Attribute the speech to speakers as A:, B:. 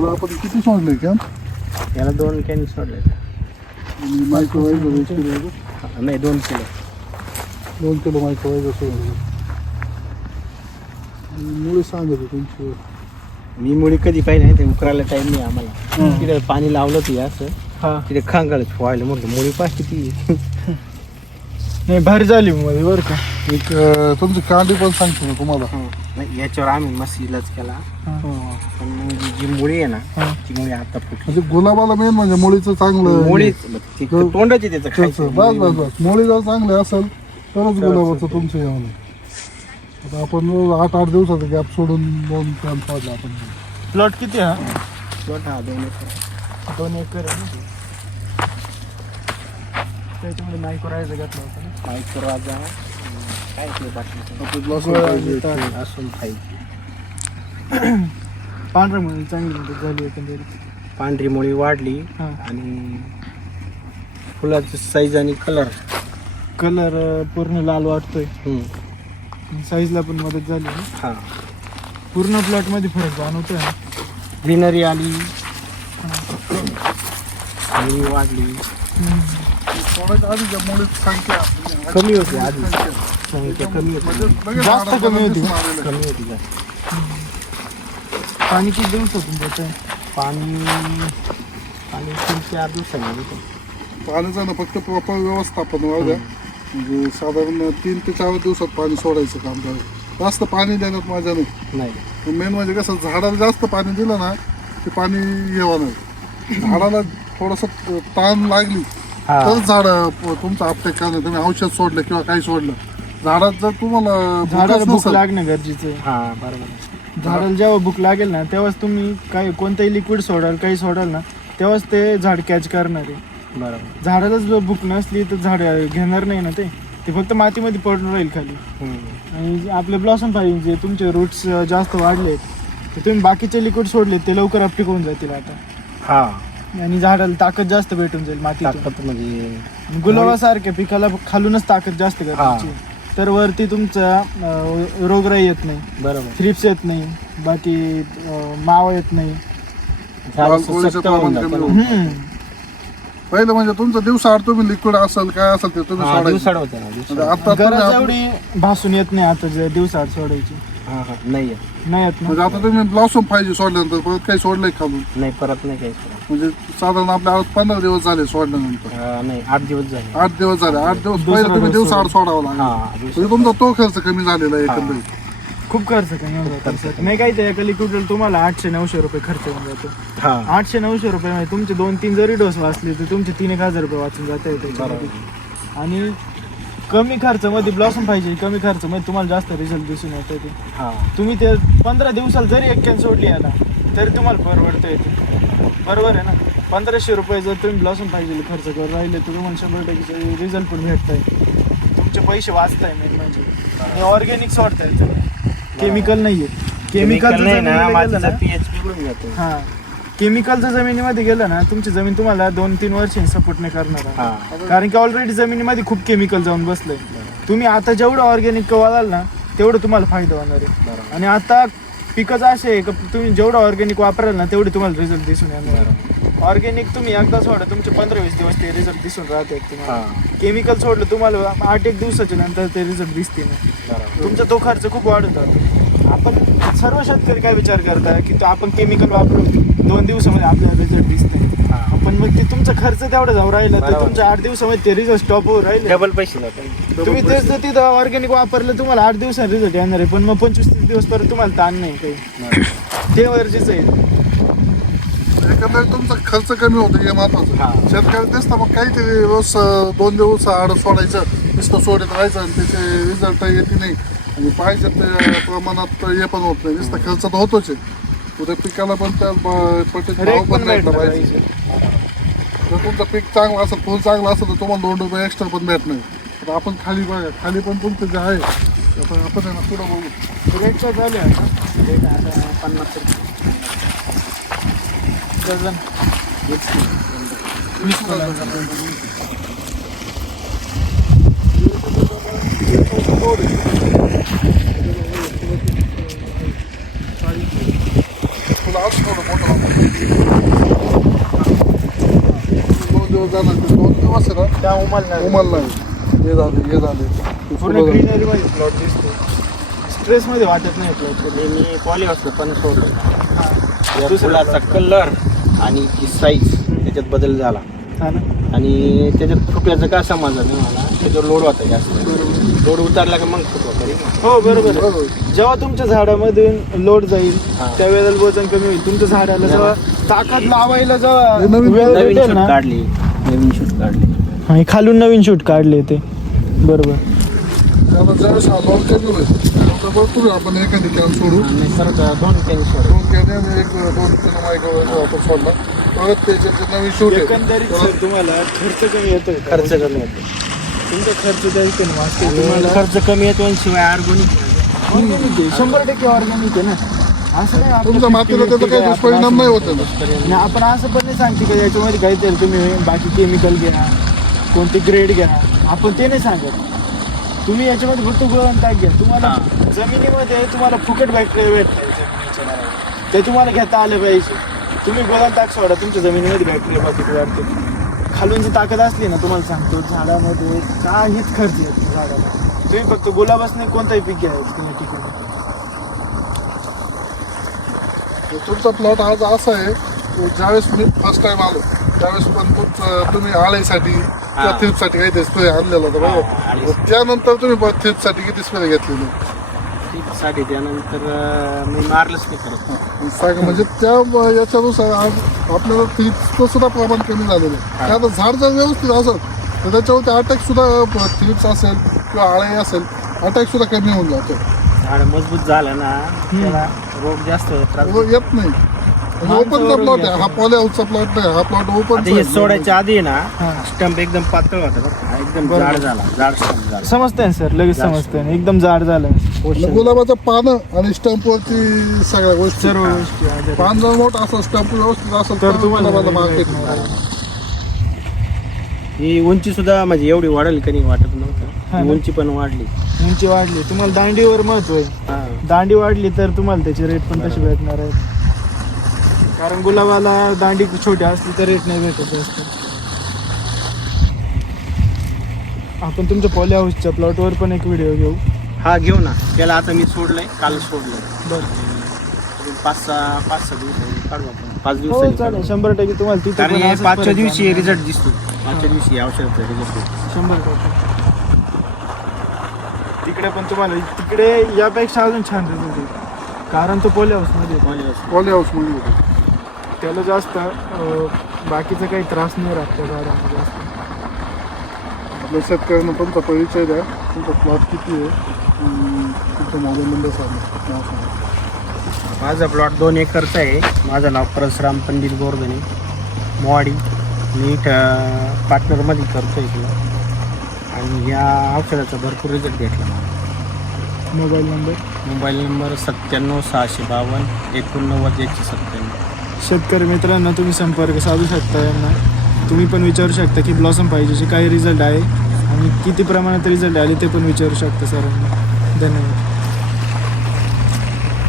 A: याला आपण किती सोडले कॅम्प?
B: याला 2 कॅन सोडले.
A: मायक्रोवाईज
B: नाही 2 किलो.
A: 2 किलो मायक्रोवाईज सोडले. मुळे सांगत तुमची
B: मी मुळी कधी पाहिजे नाही, ते उकरायला टाइम नाही आम्हाला. तिथे पाणी लावलं ते असं तिथे खांगाळत व्हायला म्हटलं मुळी पाच किती.
C: नाही भारी झाली मध्ये बरं का.
A: एक तुमची कांडी पण सांगते ना तुम्हाला.
B: नाही याच्यावर आम्ही मस्त इलाज केला. पण मग जी मुळी आहे ना ती मुळी आता फुटली.
A: म्हणजे गुलाबाला मेन म्हणजे मुळीचं चांगलं
B: मुळी तोंडाची त्याचं खायचं.
A: बस बस बस मुळी जर चांगले असेल तरच गुलाबाचं तुमचं येऊन. आता आपण 8-8 दिवसाचा गॅप सोडून 2 कॅम्प पाडला आपण.
C: प्लॉट किती हा?
B: प्लॉट हा 2 एकर.
C: 2 एकर आहे ना. त्याच्यामध्ये मायक्रोरायझर घेतला होता ना.
B: मायक्रोरायझा काय ते
A: आपलं
B: असून खायची.
C: पांढऱ्या मुळे चांगली म्हणजे झाली एकंदरीत.
B: पांढरी मुळी वाढली आणि फुलाची साईज आणि
C: कलर पूर्ण लाल वाटतोय. साईजला पण मदत झाली ना.
B: हा
C: पूर्ण प्लॉट मध्ये फरक जाणवतोय ना.
B: ग्रीनरी आली, मुळी वाढली.
A: आधी मुळीची संख्या
B: कमी होती आधी, संख्या कमी होती,
C: जास्त कमी होती.
B: कमी होती का?
C: पाणी किती दिवसातून देत आहे?
B: पाणी 3-4 दिवसांनी देतो.
A: पाण्याचं ना फक्त प्रॉपर व्यवस्थापन वाढल्या. म्हणजे साधारण 3 ते 4 दिवसात पाणी सोडायचं काम करायचं. जास्त पाणी देण्यात माझ्या नाही. मेन म्हणजे कसं झाडाला जास्त पाणी दिलं ना ते पाणी येणार. झाडाला थोडस ताण लागली तर झाड तुमचं अपटेक करणं. तुम्ही औषध सोडलं किंवा काही सोडलं, झाडात जर तुम्हाला
C: झाडाला भूक लागणं गरजेचं आहे.
B: हा बरोबर.
C: झाडाला जेव्हा भूक लागेल ना तेव्हाच तुम्ही काही कोणतंही लिक्विड सोडाल, काही सोडाल ना, तेव्हाच ते झाड कॅच करणार आहे.
B: बरोबर.
C: झाडालाच जर भूक नसली तर झाड घेणार नाही ना. ते फक्त मातीमध्ये पडून राहील खाली. आणि आपले ब्लॉसम पाहिजे जे तुमचे रूट्स जास्त वाढले तर तुम्ही बाकीचे लिक्विड सोडले ते लवकर अपटेक होऊन जातील आता.
B: हा
C: आणि झाडाला ताकद जास्त भेटून जाईल मातीतून.
B: ताकद म्हणजे
C: गुलाबासारख्या पिकाला खालूनच ताकद जास्त गरजेची. तर वरती तुमचा रोगराई येत नाही.
B: बरोबर.
C: थ्रिप्स येत नाही, बाकी मावा येत नाही.
A: पहिलं म्हणजे तुमचं दिवसाआड तुम्ही लिक्विड असेल काय असेल ते तुम्ही सोडायचं. आता
C: गरज एवढी भासून येत नाही आता दिवसाआड सोडायची.
B: नाही
C: येत ना.
A: म्हणजे आता तुम्ही ब्लॉसम पाहिजे सोडल्यानंतर परत काही सोडलंय खालून?
B: नाही परत नाही काही.
A: म्हणजे साधारण आपल्या 15 दिवस झाले सोडल्यानंतर.
B: नाही 8 दिवस झाले.
A: 8 दिवस झाले. 8 दिवस पहिले तुम्ही दिवसाआड सोडावं लागेल. म्हणजे तुमचा तो खर्च कमी झालेला आहे एकंदरीत.
C: खूप खर्च कमी होऊन जातो. नाही काही तर एका लिक्विडला तुम्हाला 800-900 रुपये खर्च होऊन जातो. 800-900 रुपये म्हणजे तुमचे 2-3 जरी डोस वाचले तर तुमचे 1,000 रुपये वाचून जात आहे. आणि कमी खर्चामध्ये ब्लॉसम पाहिजे, कमी खर्चामध्ये तुम्हाला जास्त रिझल्ट दिसून येत आहे. तुम्ही ते 15 दिवसाला जरी एक कॅन सोडली याला तरी तुम्हाला परवडतं येते. बरोबर आहे ना. 1500 रुपये जर तुम्ही ब्लॉसम पाहिजे खर्च करून राहिले तर तुम्हाला 100% रिझल्ट पण भेटत आहे. तुमचे पैसे वाचताय मेन म्हणजे. ऑर्गॅनिक सोडताय, केमिकल नाहीये. केमिकलचं जमिनीमध्ये गेलं ना तुमची जमीन तुम्हाला 2-3 वर्ष सपोर्ट नाही करणार. कारण की ऑलरेडी जमिनीमध्ये खूप केमिकल जाऊन बसलंय. तुम्ही आता जेवढं ऑर्गॅनिक वाढाल ना तेवढं तुम्हाला फायदा होणार आहे. आणि आता पिकच असे आहे की तुम्ही जेवढं ऑर्गॅनिक वापराल ना तेवढे तुम्हाला रिझल्ट दिसून येणार. ऑर्गॅनिक तुम्ही एकदा सोडा तुमचे 15-20 दिवस ते रिझल्ट दिसून राहतात तुम्हाला. केमिकल सोडलं तुम्हाला 8-1 दिवसाच्या नंतर ते रिझल्ट दिसते ना. तुमचा तो खर्च खूप वाढत जातो. आपण सर्व शेतकरी काय विचार करताय की आपण केमिकल वापरून 2 दिवसामध्ये आपल्याला रिझल्ट दिसते. पण मग ते तुमचा खर्च तेवढा जाऊ राहिला तर तुमच्या 8 दिवसामध्ये ते रिझल्ट स्टॉप होऊ राहिले.
B: डबल पैसे जातात.
C: तुम्ही तेच जर तिथं ऑर्गॅनिक वापरलं तुम्हाला 8 दिवसात रिझल्ट येणार आहे. पण मग 25-30 दिवस परत तुम्हाला ताण नाही काही. ते गरजेचं आहे.
A: एकंदरीत तुमचा खर्च कमी होतो हे महत्वाचं. शेतकरी दिसतं मग काहीतरी रोज 2 दिवस आड सोडायचं, नुसतं सोडत राहायचं आणि त्याचे रिझल्ट येते नाही. आणि पाहिजे ते प्रमाणात हे पण होत नाही. नुसतं खर्च तर होतोच आहे. उद्या पिकाला पण त्या पटीत भाव पण भेटला पाहिजे. जर तुमचं पीक चांगलं असेल, फुल चांगलं असेल तर तुम्हाला 2 रुपये एक्स्ट्रा पण भेट नाही. आता आपण खाली बघा, खाली पण तुमचं जे आहे आपण आहे ना पुढं बघू.
C: रेट काय झाले आता? रेट आता 50 डझन. 20
A: तुला आज थोडं मोठं दोन दिवस जाणार ते 2 दिवस आहे ना
C: त्या उमलणार
A: उमल नाही हे झाले
C: पूर्ण ग्रीनरी मध्ये प्लॉट दिसतो. स्ट्रेस मध्ये वाटत नाही प्लॉट.
B: मी पॉलीहाऊसला पण सोडलं. या फुलाचा कलर आणि ती साईज त्याच्यात बदल झाला.
C: हा ना.
B: आणि त्याच्यात फुटव्याचं काय समजलं नाही मला. त्याच्यावर लोड होता जास्त. लोड उतारला का मग फुटवा करी.
C: हो बरोबर. जेव्हा तुमच्या झाडामधून लोड जाईल त्यावेळेला वजन कमी होईल. तुमच्या झाडाला जेव्हा ताकद लावायला जेव्हा वेळ
B: नवीन
C: भेटेल
B: शूट
C: ना.
B: काढली. नवीन शूट काढली.
C: हा, हे खालून नवीन शूट काढले ते. बरोबर.
A: आता ज्यावेळेस हा लॉन कमी होईल तर भरपूर आपण एखादी कॅन सोडू
B: आणि सरळ 2 कॅन सोड.
A: 2 कॅन आणि 1-2 किलो मायक्रोवेव्ह आपण सोडला परत त्याचे जे नवीन शूट आहे
C: एकंदरीत सर तुम्हाला खर्च कमी येतोय.
B: खर्च कमी येतो.
C: तुमचा खर्च द्यायचा ना वाचते
B: आणि
C: तुम्हाला.
B: खर्च कमी येतो आणि शिवाय ऑर्गॅनिक
C: ऑर्गॅनिक आहे 100% ऑर्गॅनिक आहे ना. असं नाही आपलं
A: तुमच्या मातीला त्याचा काही दुष्परिणाम नाही होत ना.
C: आणि आपण असं पण नाही सांगते का याच्यामध्ये काहीतरी तुम्ही बाकी केमिकल घ्या कोणते ग्रेड घ्या. आपण ते नाही सांगत. तुम्ही याच्यामध्ये फक्त गोळण टाक घ्या. तुम्हाला जमिनीमध्ये तुम्हाला फुकट बॅक्टेरिया भेटतात. ते तुम्हाला घेता आले पाहिजे. तुम्ही गोळण टाक सोडा तुमच्या जमिनीमध्ये बॅक्टेरिया बाकी वाढते. खालून जी ताकद असली ना तुम्हाला सांगतो झाडामध्ये काहीच खर्च येत नाही झाडाला. तुम्ही फक्त गुलाबच नाही कोणताही पीक घ्यायचं त्या ठिकाणी.
A: तुमचा प्लॉट आज असा आहे की ज्यावेळेस मी फर्स्ट टाइम आलो त्यावेळेस पण तुम्ही आळीसाठी किंवा थ्रिप्ससाठी काहीतरी स्प्रे आणलेला होता बरोबर. त्यानंतर तुम्ही थ्रिप्ससाठी किती स्प्रे घेतलेले
B: साठी त्यानंतर मी मारलंच नाही करत.
A: सांगा म्हणजे त्या याच्यानुसार आज आपल्याला थ्रिप्सचं सुद्धा प्रमाण कमी झालेलं आहे. आता झाड जर व्यवस्थित असेल तर त्याच्यावरती अटॅक सुद्धा थ्रिप्स असेल किंवा आळे असेल अटॅक सुद्धा कमी होऊन जातो.
B: झाड मजबूत झालं ना त्याला रोग जास्त त्रास
A: येत नाही. ओपनचा प्लॉट आहे हा. पॉलीहाऊसचा प्लॉट नाही हा. प्लॉट ओपन
B: हे सोडायच्या आधी ना स्टंप एकदम पातळ होता बरं का. एकदम जाड झाला. जाड स्टंप झाला.
C: समजतंय ना सर लगेच समजतंय ना. एकदम जाड झालं.
A: गुलाबाचं पानं आणि स्टंपवरती सगळ्या गोष्टी
C: सर्व गोष्टी
A: पान जर मोठं असं स्टंप व्यवस्थित असेल तर तुम्हाला मार्केट
B: ही उंची सुद्धा म्हणजे एवढी वाढेल का नाही वाटत नव्हतं. ही उंची पण वाढली.
C: उंची वाढली. तुम्हाला दांडीवर महत्व आहे. दांडी वाढली तर तुम्हाला त्याचे रेट पण तसे भेटणार आहेत. कारण गुलाबाला दांडी छोटी असली तर रेट नाही भेटत जास्त. आपण तुमच्या पॉली हाऊसच्या प्लॉटवर पण एक व्हिडिओ घेऊ.
B: हा घेऊ ना. त्याला आता मी सोडलंय. काल सोडलंय.
C: बरं
B: 5-6 दिवस काढू आपण. 5
C: हो
B: दिवस
C: चालेल. 100% तुम्हाला तिथे
B: कारण
C: पण
B: हे
C: असंच
B: 5च्या
C: परत
B: दिवशी
C: जाणार.
B: रिझल्ट दिसतो. 5च्या दिवशी औषधाचा रिझल्ट दिसतो.
C: 100%. तिकडे पण तुम्हाला तिकडे यापेक्षा अजून छान रिझल्ट येईल. कारण तो पॉली हाऊसमध्ये
A: पॉलीहाऊस मध्ये होतो.
C: त्याला जास्त बाकीचा काही त्रास नाही राहत त्या झाडाला जास्त.
A: आपल्या शेतकऱ्यांना तुमचा परिचय द्या. तुमचा प्लॉट किती आहे तुमचा मोबाईल नंबर सांगा.
B: माझा प्लॉट 2 एकरचा आहे. माझं नाव परशुराम पंडित गोरधने मोवाडी. मी पार्टनरमध्ये करतो आहे तुला. आणि या औषधाचा भरपूर रिझल्ट भेटला.
C: Mobile number
B: 97-652 89-197.
C: शेतकरी मित्रांना तुम्ही संपर्क साधू शकता. यांना तुम्ही पण विचारू शकता की ब्लॉसम पाहिजेचे काय रिझल्ट आहे आणि किती प्रमाणात रिझल्ट आले ते पण विचारू शकता सरांना. धन्यवाद.